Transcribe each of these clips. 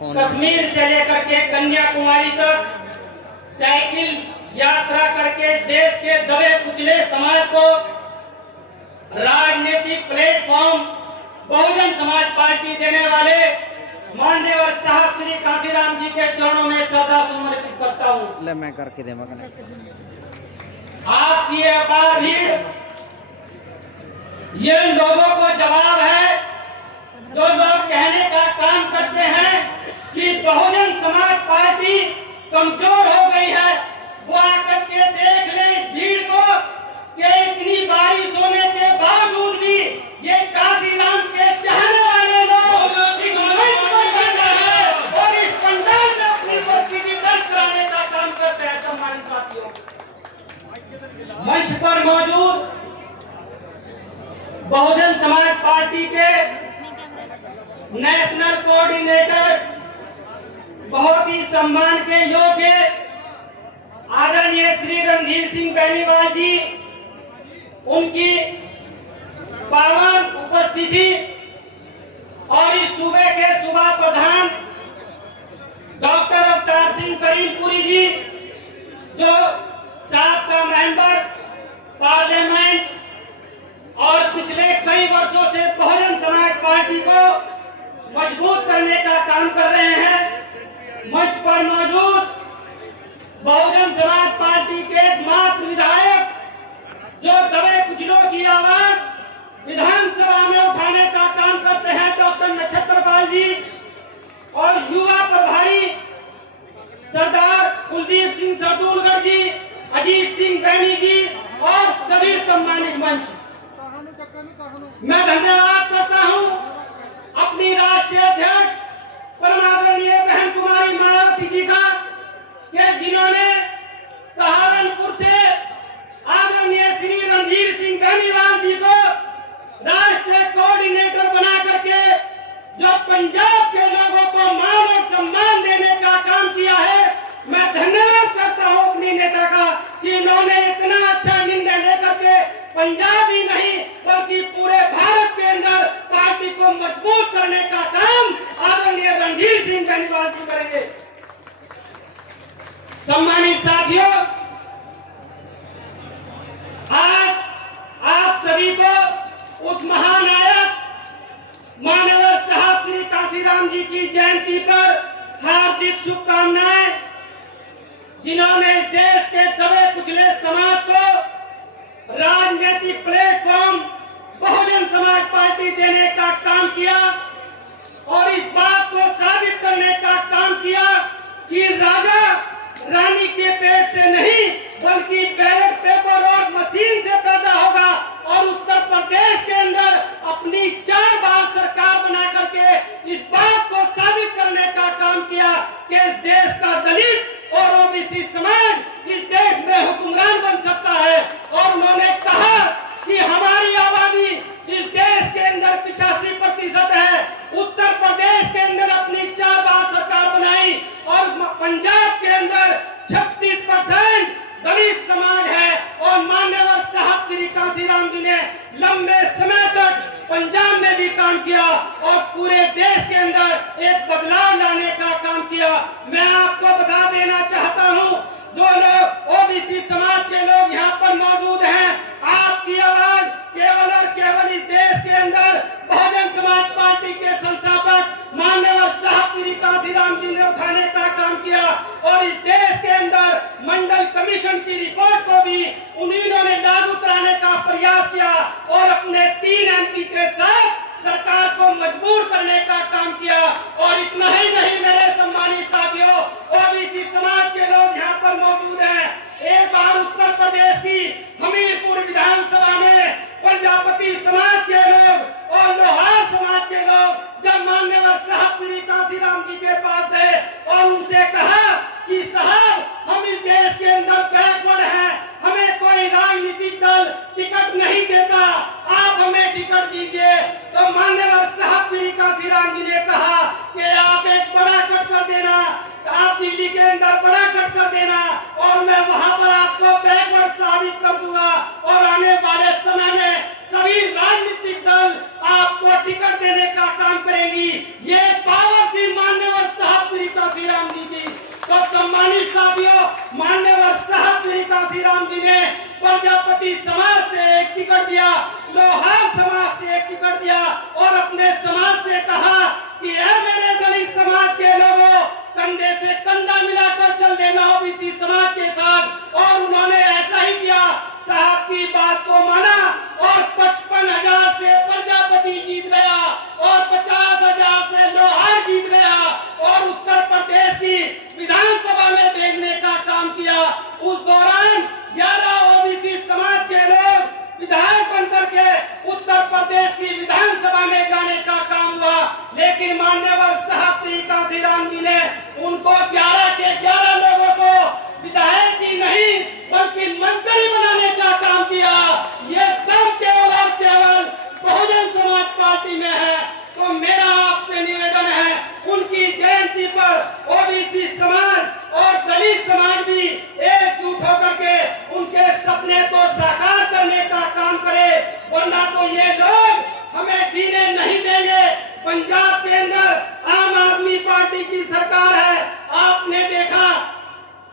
कश्मीर से लेकर के कन्याकुमारी तक साइकिल यात्रा करके देश के दबे कुचले समाज को राजनीतिक प्लेटफॉर्म बहुजन समाज पार्टी देने वाले माननीय साहब श्री काशीराम जी के चरणों में श्रद्धा समर्पित करता हूँ। ले मैं करके दे आपकी अपार भीड़ ये लोगों को जवाब है जो लोग कहने का काम करते हैं कि बहुजन समाज पार्टी कमजोर हो गई है। वो आकर के देख ले इस भीड़ को कि इतनी बारिश होने के बावजूद भी ये काशीराम के चाहने वाले लोग इस मंच पर बैठे हैं और इस पंडाल में अपनी उपस्थिति दर्ज कराने का काम करते हैं। सम्मानित साथियों, मंच पर मौजूद बहुजन समाज पार्टी के नेशनल कोऑर्डिनेटर बहुत ही सम्मान के योग्य आदरणीय श्री रणधीर सिंह बेनीवाल जी, उनकी पावन उपस्थिति और इस सूबे के सूबा प्रधान डॉक्टर अवतार सिंह करीमपुरी जी जो साबका मेंबर पार्लियामेंट और पिछले कई वर्षों से बहुजन समाज पार्टी को मजबूत करने का काम कर रहे हैं। मंच पर मौजूद बहुजन समाज पार्टी के मात्र विधायक जो दबे कुचलों की आवाज विधानसभा में उठाने का काम करते हैं डॉक्टर नक्षत्रपाल जी और युवा प्रभारी सरदार कुलदीप सिंह सरदूलगढ़ जी, अजीत सिंह बैनी जी और सभी सम्मानित मंच, मैं धन्यवाद करता हूं अपनी राष्ट्रीय अध्यक्ष परमादरणीय बहन कुमारी मायावती जी का कि जिन्होंने सहारनपुर से आदरणीय श्री रणधीर सिंह बेनीवाल जी को राष्ट्रीय कोऑर्डिनेटर बना करके जो पंजाब के लोगों को मान और सम्मान देने का काम किया है। मैं धन्यवाद करता हूं अपनी नेता का कि इन्होंने इतना अच्छा निर्णय लेकर के पंजाब ही नहीं बल्कि पूरे भारत के अंदर पार्टी को मजबूत करने का काम आदरणीय रणधीर सिंह बेनीवाल जी करेंगे। सम्मानित साथियों, आज आप सभी को उस महानायक माननीय साहब श्री काशीराम जी की जयंती पर हार्दिक शुभकामनाएं, जिन्होंने इस देश के दबे कुचले समाज को राजनीतिक प्लेटफॉर्म बहुजन समाज पार्टी देने का काम किया और इस बात को साबित करने का काम किया कि राजा रानी के पेट से नहीं बल्कि बैलेट पेपर और मशीन से पैदा होगा और उत्तर प्रदेश के अंदर अपनी 4 बार सरकार बना करके इस बात को साबित करने का काम किया कि इस देश का दलित और ओबीसी समाज इस देश में हुक्मरान बन सकता है। और उन्होंने कहा कि हमारी आबादी इस देश के अंदर 85% है, उत्तर प्रदेश के अंदर अपनी 4 बार सरकार बनाई और पंजाब के अंदर 36% दलित समाज है और माननीय साहब श्री काशीराम जी ने लंबे समय तक पंजाब में भी काम किया और पूरे देश के अंदर एक बदलाव लाने का काम किया। मैं आपको बता देना चाहता हूं, जो लोग ओबीसी समाज के लोग यहाँ पर मौजूद हैं, आपकी आवाज केवल और केवल इस देश के अंदर बहुजन समाज पार्टी के संस्थापक माननीय साहब श्री काशीराम जी ने उठाने का काम किया और इस देश के अंदर मंडल कमीशन की रिपोर्ट को भी उन्होंने लागू कराने का प्रयास किया और अपने 3 एमपी के साथ सरकार को मजबूर करने का काम किया। और इतना ही नहीं मेरे सम्मानित साथियों, ओबीसी समाज के लोग यहाँ पर मौजूद हैं। एक बार उत्तर प्रदेश की हमीरपुर विधानसभा में प्रजापति समाज के लोग और लोहार समाज के लोग जब माननीय साहब श्री काशीराम जी के पास गए और उनसे कहा कि साहब हम इस देश के अंदर बैकवर्ड हैं, हमें कोई राजनीतिक दल टिकट नहीं देता, आप हमें टिकट दीजिए, तो माननीय साहब श्री काशीराम जी ने कहा कि आप एक बड़ा कट कर देना, आप दिल्ली के अंदर बड़ा कट कर देना और मैं वहां पर आपको बैकवर्ड साबित कर दूंगा और आने वाले समय में सभी राजनीतिक दल आपको टिकट देने का काम करेंगी। ये पावर थी माननीय साहब दिया, लोहार समाज से एक टिकट दिया और अपने समाज से कहा कि ऐ मेरे दलित समाज के लोगों, कंधे से कंधा मिलाकर चल देना ओबीसी समाज के साथ। और उन्होंने ऐसा ही किया, साहब की बात को माना और 55,000 से प्रजापति जीत गया और 50,000 से लोहार जीत गया और उत्तर प्रदेश की विधानसभा में भेजने का काम किया। उस दौरान 11 ओबीसी समाज के लोग विधायक बनकर के उत्तर प्रदेश की विधानसभा में जाने का काम हुआ, लेकिन मान्यवर साहब श्री काशीराम जी ने उनको 11 के 11 लोगों को विधायक ही नहीं बल्कि मंत्री बनाने का काम किया। ये दम केवल और केवल बहुजन समाज पार्टी में है। तो मेरा आपसे निवेदन है, उनकी जयंती पर ओबीसी समाज और दलित समाज भी एकजुट होकर के उनके सपने को साकार करने का काम करे, वरना तो ये लोग हमें जीने नहीं देंगे। पंजाब के अंदर आम आदमी पार्टी की सरकार है।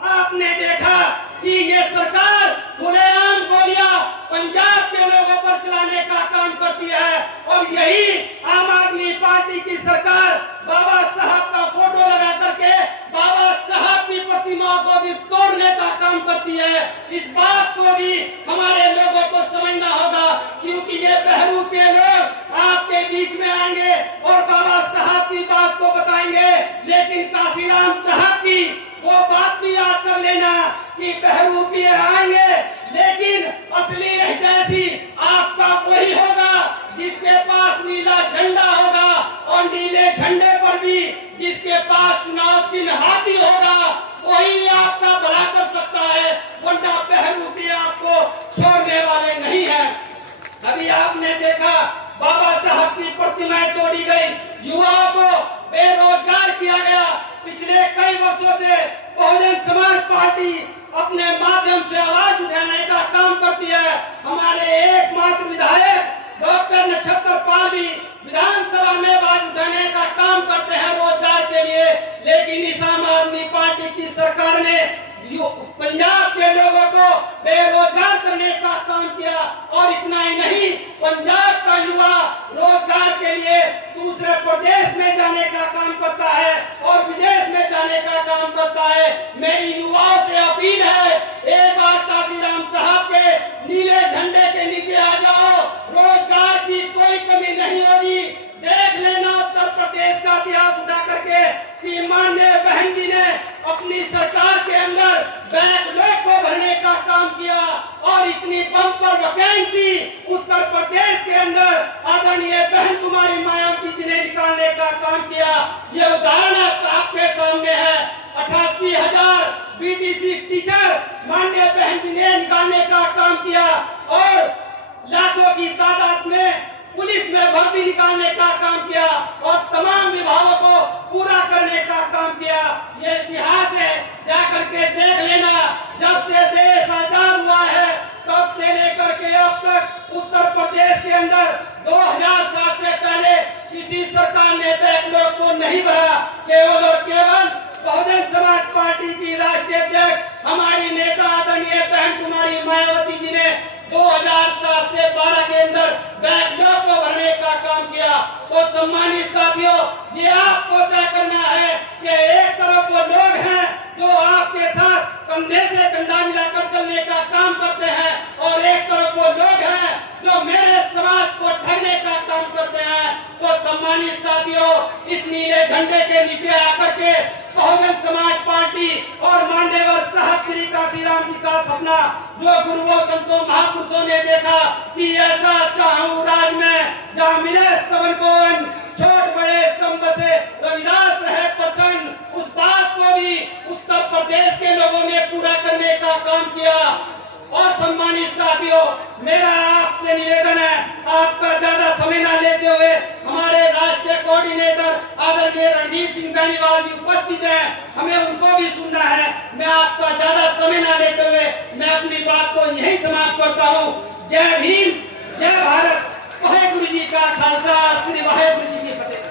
आपने देखा कि ये सरकार खुलेआम गोलियां पंजाब के लोगों पर चलाने का काम करती है और यही आम आदमी पार्टी की सरकार बाबा साहब का फोटो लगा करके बाबा साहब की प्रतिमा को भी तोड़ने का काम करती है। इस बात को भी हमारे लोगों को समझना होगा, क्योंकि ये बहरूपीय लोग आपके बीच में आएंगे और बाबा साहब की बात को बताएंगे, लेकिन काशीराम साहब की वो बात भी याद कर लेना कि बहरूपीय आएंगे, लेकिन असली हितैषी आपका वही होगा जिसके पास नीला झंडा होगा और नीले झंडे पर भी जिसके पास चुनाव चिन्ह हाथी होगा, वही आपका भला कर सकता है, वरना बहरूपीय आपको छोड़ने वाले नहीं है। अभी आपने देखा बाबा साहब की प्रतिमाएं तोड़ी गई, युवाओं को बेरोजगार किया गया। पिछले कई वर्षों से बहुजन समाज पार्टी अपने माध्यम से आवाज उठाने का काम करती है। हमारे एकमात्र विधायक डॉक्टर नक्षत्र पाल भी विधानसभा में आवाज उठाने का काम करते हैं रोजगार के लिए, लेकिन इस आम आदमी पार्टी की सरकार ने पंजाब के लोगों को बेरोजगार करने का काम किया। और इतना ही नहीं, पंजाब का युवा रोजगार के लिए दूसरे प्रदेश में जाने का काम करता है और विदेश में जाने का काम करता है। मेरी युवाओं से अपील है, एक बार काशीराम साहब के नीले झंडे के नीचे आ जाओ, रोजगार की कोई कमी नहीं होगी। देख लेना उत्तर प्रदेश का इतिहास उठा करके कि माननीय बहन जी ने अपनी सरकार के अंदर बैकलॉग को भरने का काम किया और इतनी बम्पर वैकेंसी उत्तर प्रदेश के अंदर आदरणीय बहन कुमारी मायावती जी ने निकालने का काम किया। ये उदाहरण आपके सामने है। 88,000 बीटीसी टीचर माननीय बहन जी ने निकालने का काम किया और लाखों की तादाद में पुलिस में भर्ती निकालने का काम किया और तमाम विभागों को पूरा करने का काम किया। ये इतिहास है, जाकर के देख लेना। जब से देश आजाद हुआ है तब से लेकर के अब तक उत्तर प्रदेश के अंदर 2007 से पहले किसी सरकार ने बैकलॉग को नहीं भरा। केवल और केवल बहुजन समाज पार्टी की राष्ट्रीय अध्यक्ष हमारी नेता आदरणीय बहन कुमारी मायावती जी ने 2007 से 12 के अंदर बैकलॉग को भरने का काम किया। तो सम्मानित साथियों, ये आपको तय करना है कि एक तरफ वो लोग हैं जो आपके साथ कंधे से कंधा मिलाकर चलने का काम करते हैं और एक तरफ वो लोग हैं जो मेरे समाज को ठगने का काम करते हैं। तो सम्मानित साथियों, इस नीले झंडे के नीचे आकर के बहुजन समाज पार्टी और मान्यवर साहब श्री काशीराम जी का सपना जो गुरुओं संतों महापुरुषों ने देखा कि ऐसा चाहूं राज में जहाँ मिले सबन को छोट बड़े सब से रविदास रहे प्रसन्न, उस बात को भी उत्तर प्रदेश के लोगों ने पूरा करने का काम किया। और सम्मानित साथियों, मेरा आपसे निवेदन है, आपका ज्यादा समय न लेते हुए हमारे राष्ट्रीय कोऑर्डिनेटर आदरणीय रणजीत सिंह बेनीवाल जी उपस्थित हैं, हमें उनको भी सुनना है। मैं आपका ज्यादा समय न लेते हुए मैं अपनी बात को यही समाप्त करता हूँ। जय भीम, जय भारत, वाहेगुरु जी का खालसा, श्री वाहेगुरु जी की फतेह।